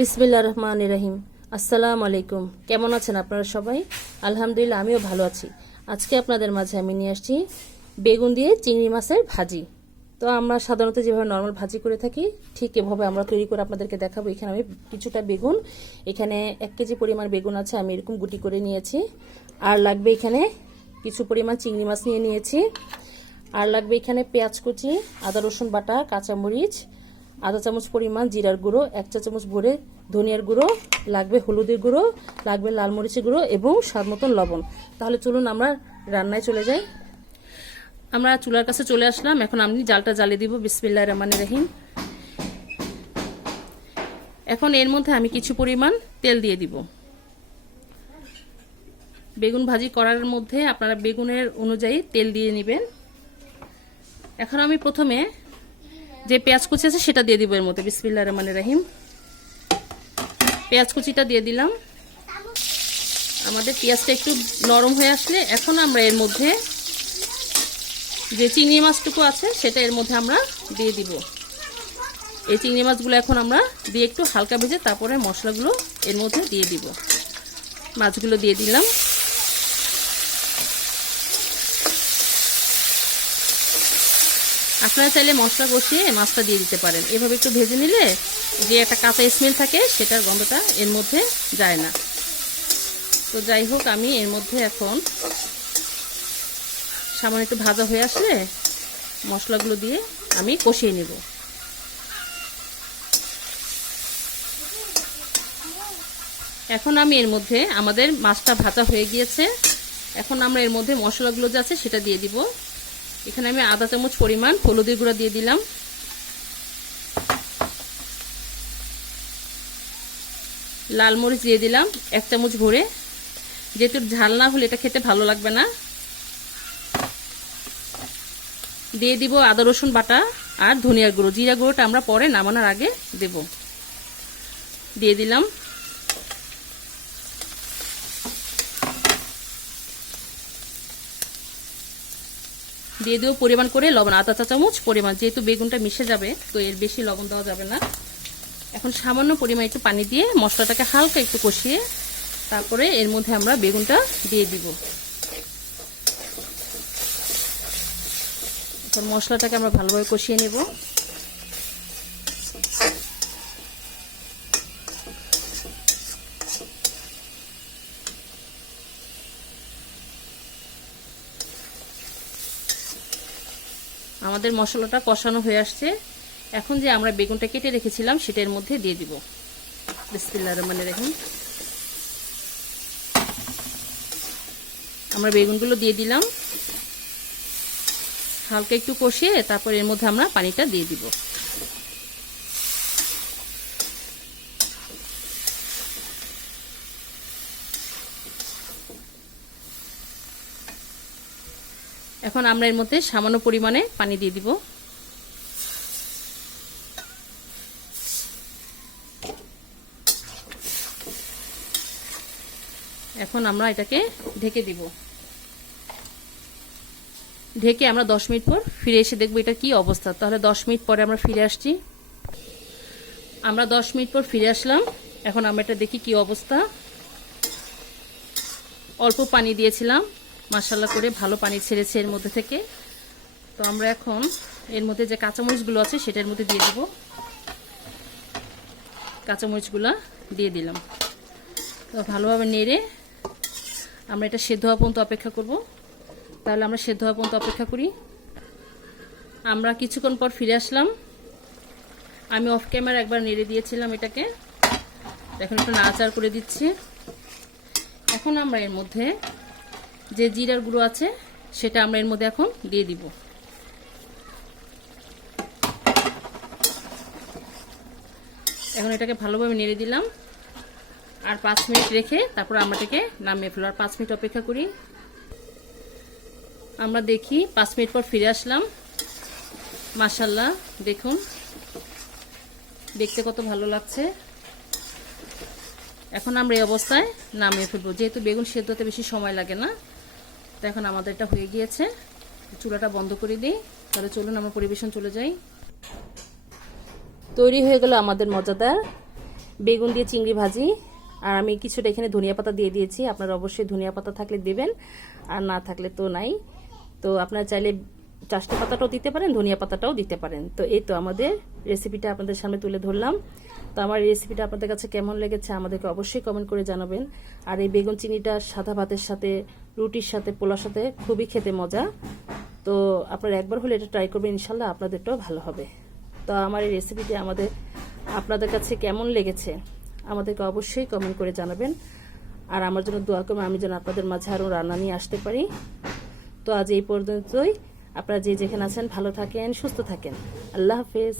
বিসমিল্লাহির রহমানির রহিম। আসসালামু আলাইকুম। কেমন আছেন আপনারা সবাই? আলহামদুলিল্লাহ, আমিও ভালো আছি। আজকে আপনাদের মাঝে আমি নিয়ে আসছি বেগুন দিয়ে চিংড়ি মাছের ভাজি। তো আমরা সাধারণত যেভাবে নর্মাল ভাজি করে থাকি ঠিক এভাবে আমরা তৈরি করে আপনাদেরকে দেখাবো। এখানে আমি কিছুটা বেগুন, এখানে 1 কেজি পরিমাণ বেগুন আছে, আমি এরকম গুটি করে নিয়েছি। আর লাগবে এখানে কিছু পরিমাণ চিংড়ি মাছ নিয়ে নিয়েছি। আর লাগবে এখানে পেঁয়াজ কুচি, আদা রসুন বাটা, কাঁচামরিচ, আধা চামচ পরিমাণ জিরার গুঁড়ো, 1 চা চামচ ভরে ধনিয়ার গুঁড়ো, লাগবে হলুদের গুঁড়ো, লাগবে লাল মরিচের গুঁড়ো এবং স্বাদ মতন লবণ। তাহলে চলুন আমরা রান্নায় চলে যাই। আমরা চুলার কাছে চলে আসলাম। এখন আমি জালটা জ্বালিয়ে দিব। বিসমিল্লাহির রহমানির রহিম। এখন এর মধ্যে আমি কিছু পরিমাণ তেল দিয়ে দিব। বেগুন ভাজি করার মধ্যে আপনারা বেগুনের অনুযায়ী তেল দিয়ে নেবেন। এখন আমি প্রথমে যে পেঁয়াজ কুচি আছে সেটা দিয়ে দিব এর মধ্যে। বিসমিল্লাহির রহমানির রহিম। পেঁয়াজ কুচিটা দিয়ে দিলাম। আমাদের পেঁয়াজটা একটু নরম হয়ে আসলে এখন আমরা এর মধ্যে যে চিংড়ি মাছটুকু আছে সেটা এর মধ্যে আমরা দিয়ে দিব। এই চিংড়ি মাছগুলো এখন আমরা দিয়ে একটু হালকা ভেজে তারপরে মশলাগুলো এর মধ্যে দিয়ে দিব। মাছগুলো দিয়ে দিলাম। আপনারা চাইলে মশলা কষিয়ে মাছটা দিয়ে দিতে পারেন। এভাবে একটু ভেজে নিলে যে একটা কাঁচা স্মেল থাকে সেটার গন্ধটা এর মধ্যে যায় না। তো যাই হোক, আমি এর মধ্যে এখন সামান্য একটু ভাজা হয়ে আসলে মশলাগুলো দিয়ে আমি কষিয়ে নেব। এখন আমি এর মধ্যে আমাদের মাছটা ভাজা হয়ে গিয়েছে। এখন আমরা এর মধ্যে মশলাগুলো যে আছে সেটা দিয়ে দিব। এখানে আমি আধা চামচ পরিমাণ হলুদের গুঁড়া দিয়ে দিলাম, লাল মরিচ দিয়ে দিলাম 1 চামচ ভরে। যেহেতু ঝাল না হলে এটা খেতে ভালো লাগবে না। দিয়ে দিব আদা রসুন বাটা আর ধনিয়ার গুঁড়ো। জিরা গুঁড়োটা আমরা পরে নামানোর আগে দেব। দিয়ে দিলাম। দিয়ে দেবো পরিমাণ করে লবণ, আধা চা চামচ পরিমাণ। যেহেতু বেগুনটা মিশে যাবে তো এর বেশি লবণ দেওয়া যাবে না। এখন সামান্য পরিমাণ একটু পানি দিয়ে মশলাটাকে হালকা একটু কষিয়ে তারপরে এর মধ্যে আমরা বেগুনটা দিয়ে দিব। এখন মশলাটাকে আমরা ভালোভাবে কষিয়ে নেব। আমাদের মশলাটা কষানো হয়ে আসছে। এখন যে আমরা বেগুনটা কেটে রেখেছিলাম সেটা এর মধ্যে দিয়ে দিব। বিসমিল্লাহির রহমানির রহিম। আমরা বেগুনগুলো দিয়ে দিলাম। হালকা একটু কষিয়ে তারপর এর মধ্যে আমরা পানিটা দিয়ে দিব। এখন আমরা এর মধ্যে সামান্য পরিমাণে পানি দিয়ে দিব। এখন আমরা এটাকে ঢেকে দিব। ঢেকে আমরা 10 মিনিট পর ফিরে এসে দেখব এটা কি অবস্থা। তাহলে 10 মিনিট পরে আমরা ফিরে আসছি। আমরা 10 মিনিট পর ফিরে আসলাম। এখন আমরা এটা দেখি কি অবস্থা। অল্প পানি দিয়েছিলাম, মাশাআল্লাহ করে ভালো পানি ছেড়েছে এর মধ্যে থেকে। তো আমরা এখন এর মধ্যে যে কাঁচামরিচগুলো আছে সেটার মধ্যে দিয়ে দিব। কাঁচামরিচগুলো দিয়ে দিলাম। তো ভালোভাবে নেড়ে আমরা এটা সেদ্ধ হওয়া পর্যন্ত অপেক্ষা করব। তাহলে আমরা সেদ্ধ হওয়া পর্যন্ত অপেক্ষা করি। আমরা কিছুক্ষণ পর ফিরে আসলাম। আমি অফ ক্যামেরা একবার নেড়ে দিয়েছিলাম এটাকে। এখন একটু নাড়াচাড়া করে দিচ্ছি। এখন আমরা এর মধ্যে যে জিরার গুঁড়ো আছে সেটা আমরা এর মধ্যে এখন দিয়ে দিব। এখন এটাকে ভালোভাবে নেড়ে দিলাম। আর 5 মিনিট রেখে তারপর আমরা এটাকে নামিয়ে ফেলব। আর 5 মিনিট অপেক্ষা করি। আমরা দেখি 5 মিনিট পর ফিরে আসলাম। মাশাআল্লাহ দেখুন দেখতে কত ভালো লাগছে। এখন আমরা এই অবস্থায় নামিয়ে ফেলবো। যেহেতু বেগুন সেদ্ধ হতে বেশি সময় লাগে না। তো এখন আমাদের এটা হয়ে গিয়েছে। চুলাটা বন্ধ করে দিই। তাহলে চলুন আমরা পরিবেশন চলে যাই। তৈরি হয়ে গেল আমাদের মজাদার বেগুন দিয়ে চিংড়ি ভাজি। আর আমি কিছুটা এখানে ধনিয়া পাতা দিয়ে দিয়েছি, আপনারা অবশ্যই ধনিয়া পাতা থাকলে দেবেন, আর না থাকলে তো নাই। তো আপনারা চাইলে চাষটা পাতাটাও দিতে পারেন, ধনিয়া পাতাটাও দিতে পারেন। তো এই তো আমাদের রেসিপিটা আপনাদের সামনে তুলে ধরলাম। তো আমার এই রেসিপিটা আপনাদের কাছে কেমন লেগেছে আমাদেরকে অবশ্যই কমেন্ট করে জানাবেন। আর এই বেগুন চিনিটা সাদা ভাতের সাথে, রুটির সাথে, পোলার সাথে খুবই খেতে মজা। তো আপনারা একবার হলে এটা ট্রাই করবেন, ইনশাল্লাহ আপনাদেরটাও ভালো হবে। তো আমার এই রেসিপিটি আপনাদের কাছে কেমন লেগেছে আমাদেরকে অবশ্যই কমেন্ট করে জানাবেন। আর আমার জন্য দোয়া করবেন, আমি যেন আপনাদের মাঝে আরও রান্না নিয়ে আসতে পারি। তো আজ এই পর্যন্তই। আপনারা যে যেখানে আছেন ভালো থাকেন, সুস্থ থাকেন। আল্লাহ হাফেজ।